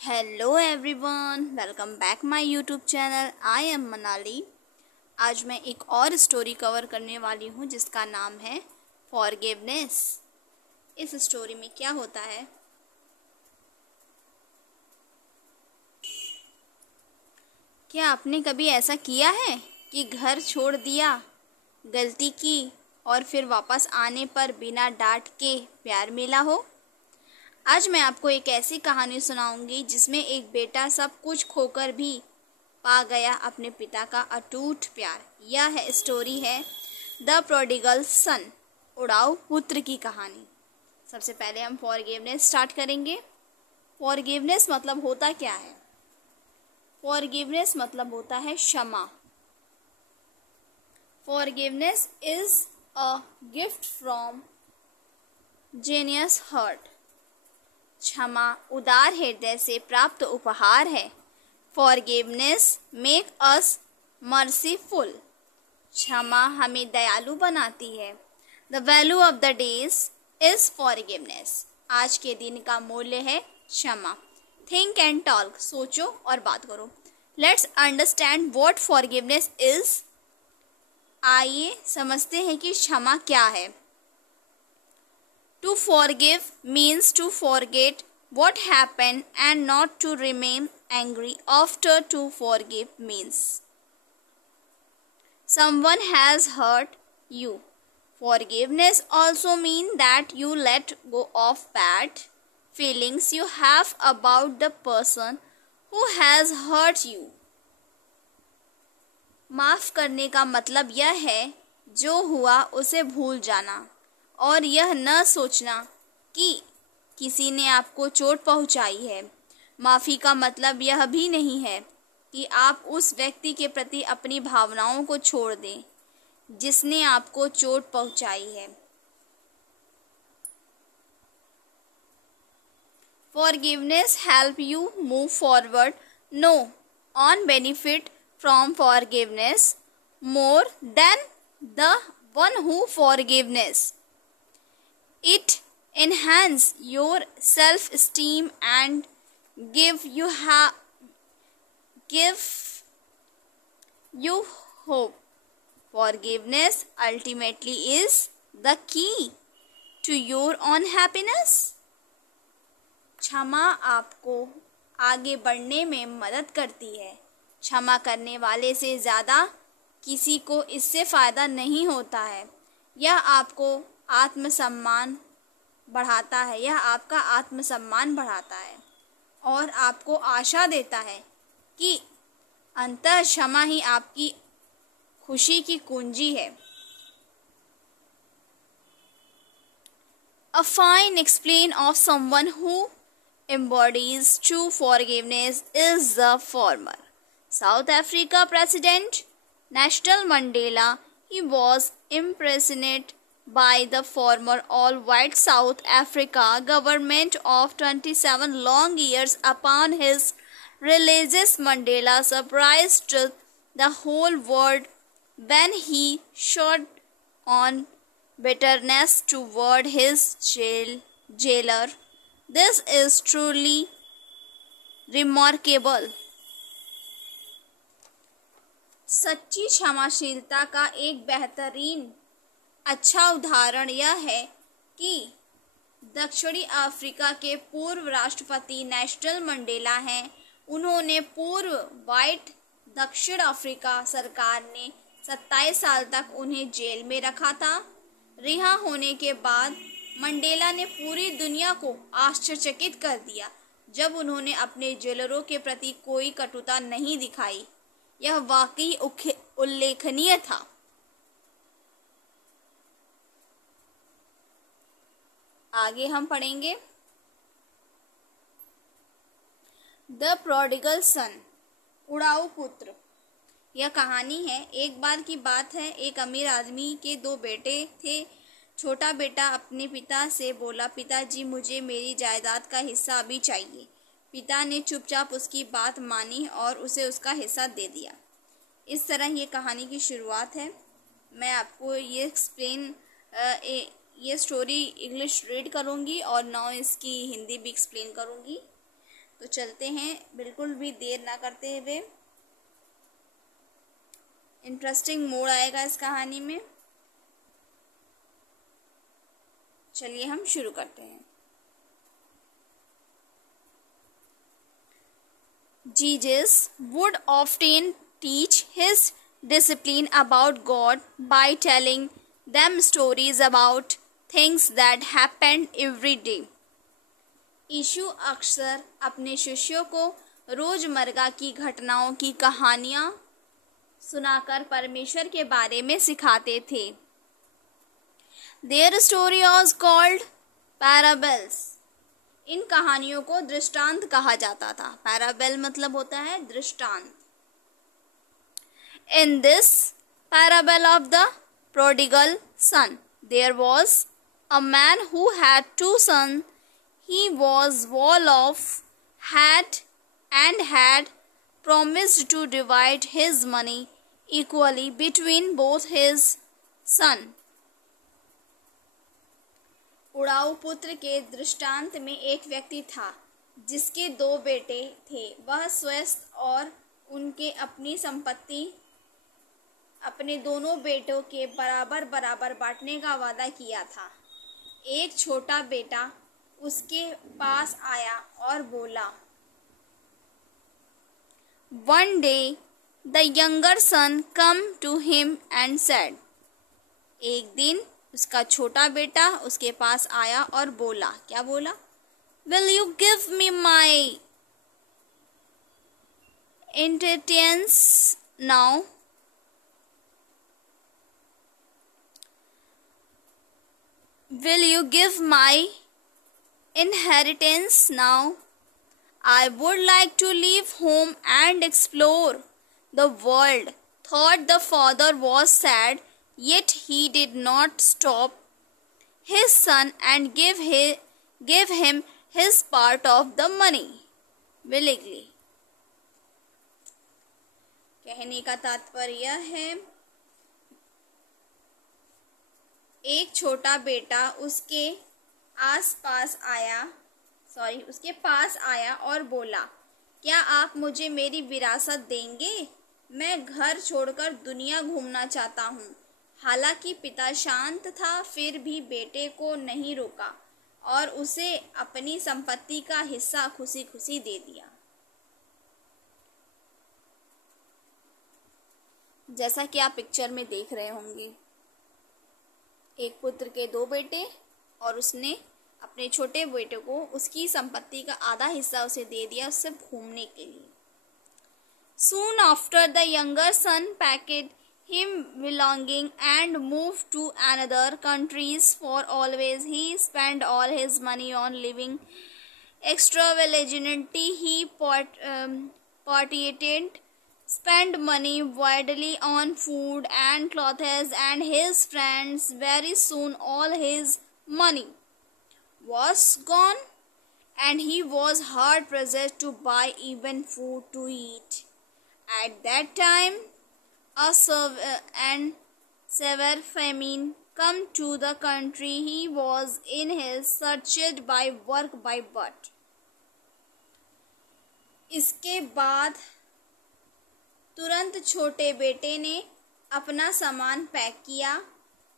Hello everyone, welcome back my YouTube channel. I am Manali. आज मैं एक और स्टोरी कवर करने वाली हूँ जिसका नाम है फॉरगिवनेस। इस स्टोरी में क्या होता है, क्या आपने कभी ऐसा किया है कि घर छोड़ दिया, गलती की और फिर वापस आने पर बिना डांट के प्यार मिला हो? आज मैं आपको एक ऐसी कहानी सुनाऊंगी जिसमें एक बेटा सब कुछ खोकर भी पा गया अपने पिता का अटूट प्यार। यह स्टोरी है द प्रोडिगल सन, उड़ाऊ पुत्र की कहानी। सबसे पहले हम फॉरगिवनेस स्टार्ट करेंगे। फॉरगिवनेस मतलब होता क्या है? फॉरगिवनेस मतलब होता है क्षमा। Forgiveness is a gift from genius heart. क्षमा उदार हृदय से प्राप्त उपहार है। Forgiveness make us merciful. क्षमा हमें दयालु बनाती है। The value of the days is forgiveness. आज के दिन का मूल्य है क्षमा। थिंक एंड टॉक, सोचो और बात करो। Let's understand what forgiveness is. आइए समझते हैं कि क्षमा क्या है। To forgive means to forget what happened and not to remain angry after. To forgive means someone has hurt you. Forgiveness also means that you let go of bad feelings you have about the person who has hurt you. माफ करने का मतलब यह है जो हुआ उसे भूल जाना और यह न सोचना कि किसी ने आपको चोट पहुंचाई है। माफ़ी का मतलब यह भी नहीं है कि आप उस व्यक्ति के प्रति अपनी भावनाओं को छोड़ दें जिसने आपको चोट पहुंचाई है। Forgiveness help you move forward. No one benefit from forgiveness more than the one who forgiveness. It enhance your self-esteem and give you hope. Forgiveness ultimately is the key to your own happiness. क्षमा आपको आगे बढ़ने में मदद करती है। क्षमा करने वाले से ज़्यादा किसी को इससे फ़ायदा नहीं होता है। यह आपको आत्मसम्मान बढ़ाता है, यह आपका आत्मसम्मान बढ़ाता है और आपको आशा देता है कि अंततः क्षमा ही आपकी खुशी की कुंजी है। A fine explain of someone who embodies true forgiveness is the former South Africa President Nelson Mandela. He was imprisoned by the former all-white South Africa government of 27 long years. Upon his release, Mandela surprised the whole world when he showed on bitterness toward his jailer. This is truly remarkable. सच्ची क्षमाशीलता का एक बेहतरीन अच्छा उदाहरण यह है कि दक्षिणी अफ्रीका के पूर्व राष्ट्रपति नेल्सन मंडेला हैं। उन्होंने पूर्व वाइट दक्षिण अफ्रीका सरकार ने 27 साल तक उन्हें जेल में रखा था। रिहा होने के बाद मंडेला ने पूरी दुनिया को आश्चर्यचकित कर दिया जब उन्होंने अपने जेलरों के प्रति कोई कटुता नहीं दिखाई। यह वाकई उल्लेखनीय था। आगे हम पढ़ेंगे द प्रोडिगल सन, उड़ाऊ पुत्र। यह कहानी है, एक बार की बात है, एक अमीर आदमी के दो बेटे थे। छोटा बेटा अपने पिता से बोला, पिताजी मुझे मेरी जायदाद का हिस्सा अभी चाहिए। पिता ने चुपचाप उसकी बात मानी और उसे उसका हिस्सा दे दिया। इस तरह ये कहानी की शुरुआत है। मैं आपको ये स्टोरी इंग्लिश रीड करूँगी और नाउ इसकी हिंदी भी एक्सप्लेन करूँगी। तो चलते हैं बिल्कुल भी देर ना करते हुए। इंटरेस्टिंग मोड़ आएगा इस कहानी में। चलिए हम शुरू करते हैं। Jesus would often teach his discipline about God by telling them stories about things that happened every day. यीशु अक्सर अपने शिष्यों को रोजमर्रा की घटनाओं की कहानियां सुनाकर परमेश्वर के बारे में सिखाते थे। Their story was called parables. इन कहानियों को दृष्टांत कहा जाता था। पैराबल मतलब होता है दृष्टांत। In this parable of the prodigal son, there was a man who had 2 sons. He was well off, had promised to divide his money equally between both his sons. उड़ाऊ पुत्र के दृष्टांत में एक व्यक्ति था जिसके 2 बेटे थे। वह स्वस्थ और उनके अपनी संपत्ति अपने दोनों बेटों के बराबर बराबर बांटने का वादा किया था। एक छोटा बेटा उसके पास आया और बोला, One day the younger son come to him and said, एक दिन उसका छोटा बेटा उसके पास आया और बोला, क्या बोला? Will you give me my inheritance now? Will you give my inheritance now? I would like to leave home and explore the world. Thought the father was sad, yet he did not stop his son and give him his part of the money willingly. कहने का तात्पर्य है, एक छोटा बेटा उसके पास आया और बोला, क्या आप मुझे मेरी विरासत देंगे? मैं घर छोड़कर दुनिया घूमना चाहता हूँ। हालांकि पिता शांत था, फिर भी बेटे को नहीं रोका और उसे अपनी संपत्ति का हिस्सा खुशी खुशी दे दिया। जैसा कि आप पिक्चर में देख रहे होंगे, एक पुत्र के 2 बेटे और उसने अपने छोटे बेटे को उसकी संपत्ति का आधा हिस्सा उसे दे दिया, उससे घूमने के लिए। Soon after the younger son packed him belonging and moved to another countries for always. He spent all his money on living extravagantly. He partied, spent money widely on food and clothes and his friends. Very soon all his money was gone and he was hard pressed to buy even food to eat. At that time a severe famine come to the country he was in. His searched by work by but. इसके बाद तुरंत छोटे बेटे ने अपना सामान pack किया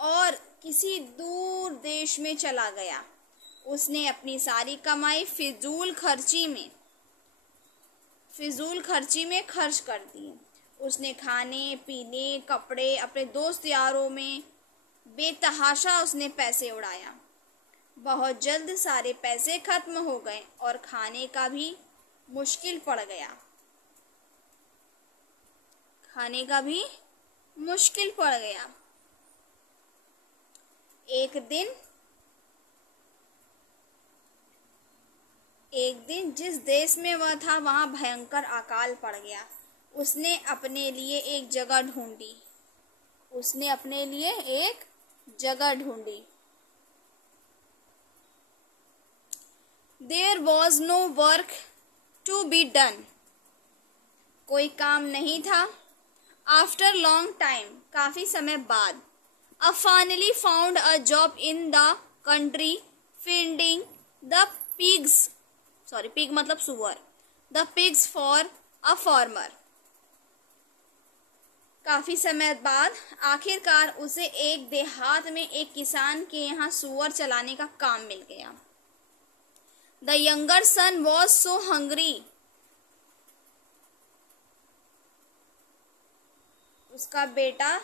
और किसी दूर देश में चला गया। उसने अपनी सारी कमाई फिजूल खर्ची में खर्च कर दी। उसने खाने पीने कपड़े अपने दोस्त यारों में बेतहाशा उसने पैसे उड़ाया। बहुत जल्द सारे पैसे खत्म हो गए और खाने का भी मुश्किल पड़ गया। एक दिन जिस देश में वह था वहां भयंकर अकाल पड़ गया। उसने अपने लिए एक जगह ढूंढी। There was no work to be done. कोई काम नहीं था। After long time, काफी समय बाद, I finally found a job in the country feeding the pigs. Sorry pig मतलब सुअर, the pigs for a farmer. काफी समय बाद आखिरकार उसे एक देहात में एक किसान के यहाँ सुअर चलाने का काम मिल गया। The younger son was so hungry, उसका बेटा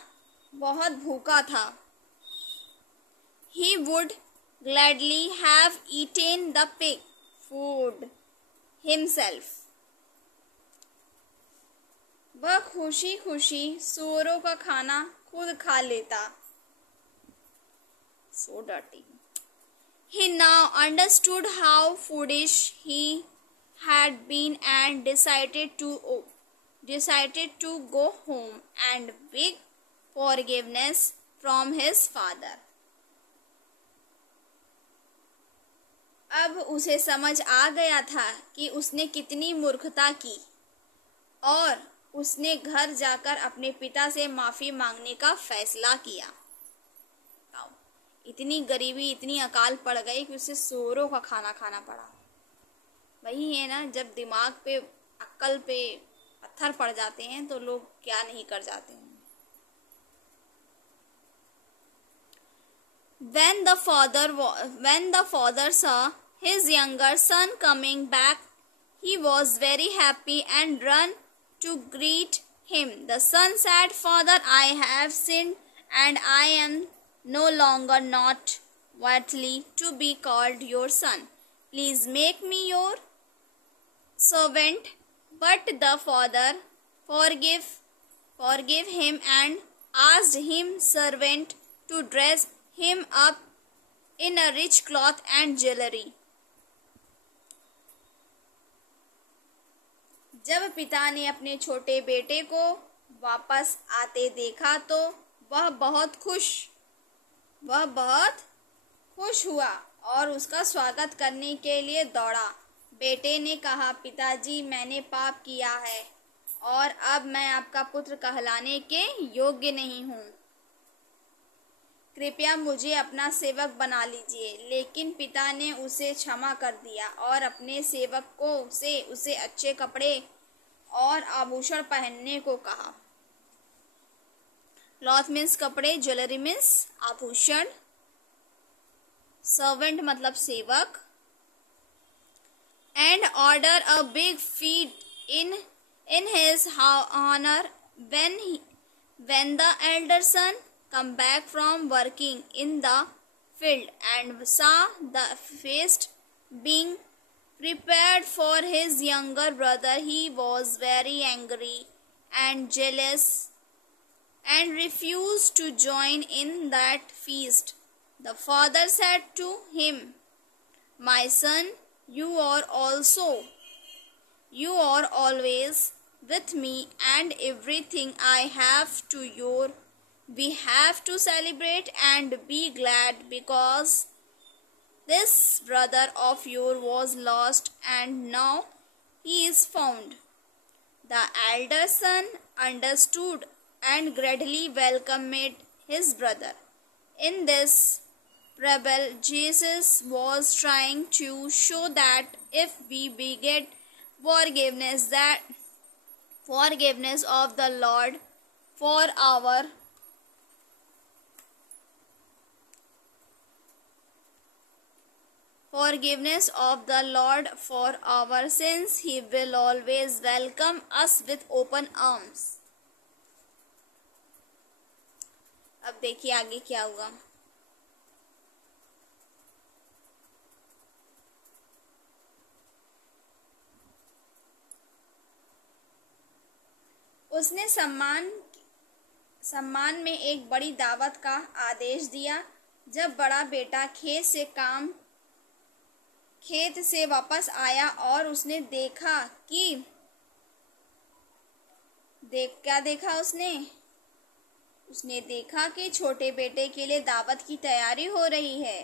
बहुत भूखा था। He would gladly have eaten the pig food himself. वह खुशी खुशी सूअरों का खाना खुद खा लेता। So dirty. He now understood how foolish he had been and decided to go home and beg forgiveness from his father. अब उसे समझ आ गया था कि उसने कितनी मूर्खता की और उसने घर जाकर अपने पिता से माफी मांगने का फैसला किया। इतनी गरीबी, इतनी अकाल पड़ गई कि उसे सूअरों का खाना खाना पड़ा। वही है ना, जब दिमाग पे, अक्ल पे पत्थर पड़ जाते हैं तो लोग क्या नहीं कर जाते हैं। When the father saw his younger son coming back, he was very happy and ran to greet him. The son said, "Father, I have sinned and I am no longer not worthy to be called your son. Please make me your servant." But the father forgave him and asked him servant to dress him up in a rich cloth and jewelry. जब पिता ने अपने छोटे बेटे को वापस आते देखा तो वह बहुत खुश हुआ और उसका स्वागत करने के लिए दौड़ा। बेटे ने कहा, पिताजी, मैंने पाप किया है और अब मैं आपका पुत्र कहलाने के योग्य नहीं हूँ। कृपया मुझे अपना सेवक बना लीजिए। लेकिन पिता ने उसे क्षमा कर दिया और अपने सेवकों से उसे अच्छे कपड़े और आभूषण पहनने को कहा। क्लॉथ मीन्स कपड़े, ज्वेलरी मीन्स आभूषण, सर्वेंट मतलब सेवक, and order a big feed in his honour when the elder son come back from working in the field and saw the feast being prepared for his younger brother, he was very angry and jealous and refused to join in that feast. The father said to him, "My son, you are always with me and everything I have to your. We have to celebrate and be glad because this brother of yours was lost and now he is found." The elder son understood and gladly welcomed his brother. In this parable, Jesus was trying to show that if we beget forgiveness of the Lord for our sins, he will always welcome us with open arms. अब देखिए आगे क्या हुआ। उसने सम्मान में एक बड़ी दावत का आदेश दिया। जब बड़ा बेटा खेत से वापस आया और उसने उसने देखा कि छोटे बेटे के लिए दावत की तैयारी हो रही है,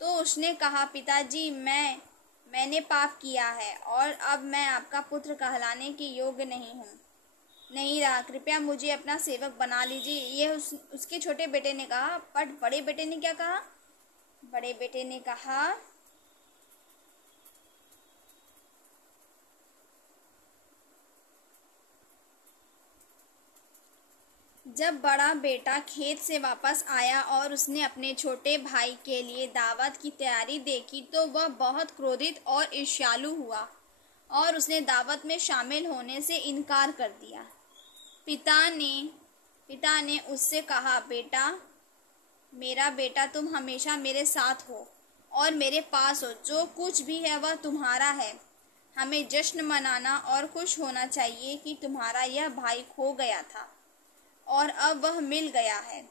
तो उसने कहा, पिताजी, मैंने पाप किया है और अब मैं आपका पुत्र कहलाने के योग्य नहीं रहा। कृपया मुझे अपना सेवक बना लीजिए। ये उसके छोटे बेटे ने कहा। पर बड़े बेटे ने क्या कहा? बड़े बेटे ने कहा, जब बड़ा बेटा खेत से वापस आया और उसने अपने छोटे भाई के लिए दावत की तैयारी देखी तो वह बहुत क्रोधित और ईर्ष्यालु हुआ और उसने दावत में शामिल होने से इनकार कर दिया। पिता ने उससे कहा, बेटा, मेरा बेटा, तुम हमेशा मेरे साथ हो और मेरे पास हो। जो कुछ भी है वह तुम्हारा है। हमें जश्न मनाना और खुश होना चाहिए कि तुम्हारा यह भाई खो गया था और अब वह मिल गया है।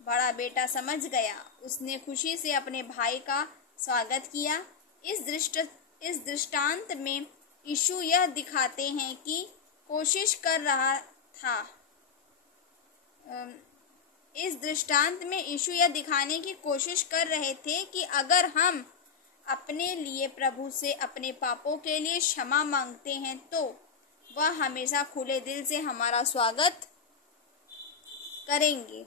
बड़ा बेटा समझ गया। उसने खुशी से अपने भाई का स्वागत किया। इस दृष्टांत में यीशु यह दिखाते हैं कि कोशिश कर रहा था इस दृष्टांत में यीशु यह दिखाने की कोशिश कर रहे थे कि अगर हम अपने लिए प्रभु से अपने पापों के लिए क्षमा मांगते हैं तो वह हमेशा खुले दिल से हमारा स्वागत करेंगे।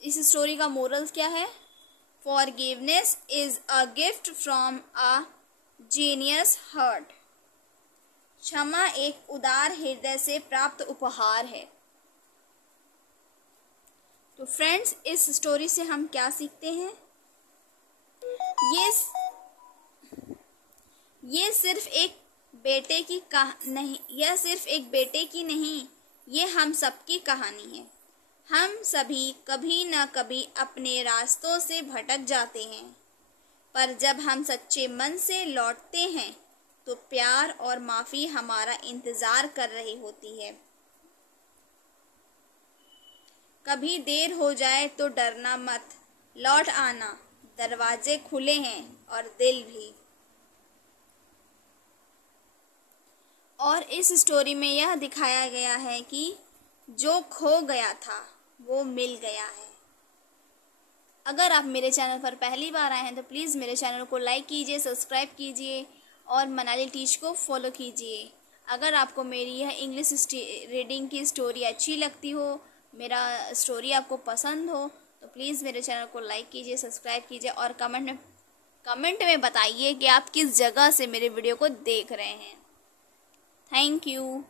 इस स्टोरी का मोरल्स क्या है? Forgiveness is a gift from a genius heart. क्षमा एक उदार हृदय से प्राप्त उपहार है। तो फ्रेंड्स, इस स्टोरी से हम क्या सीखते हैं? ये सिर्फ एक बेटे की नहीं, ये हम सबकी कहानी है। हम सभी कभी न कभी अपने रास्तों से भटक जाते हैं, पर जब हम सच्चे मन से लौटते हैं तो प्यार और माफ़ी हमारा इंतज़ार कर रही होती है। कभी देर हो जाए तो डरना मत, लौट आना, दरवाजे खुले हैं और दिल भी। और इस स्टोरी में यह दिखाया गया है कि जो खो गया था वो मिल गया है। अगर आप मेरे चैनल पर पहली बार आए हैं तो प्लीज़ मेरे चैनल को लाइक कीजिए, सब्सक्राइब कीजिए और मनाली टीच को फॉलो कीजिए। अगर आपको मेरी यह इंग्लिश रीडिंग की स्टोरी अच्छी लगती हो, मेरा स्टोरी आपको पसंद हो, तो प्लीज़ मेरे चैनल को लाइक कीजिए, सब्सक्राइब कीजिए और कमेंट में बताइए कि आप किस जगह से मेरे वीडियो को देख रहे हैं। Thank you.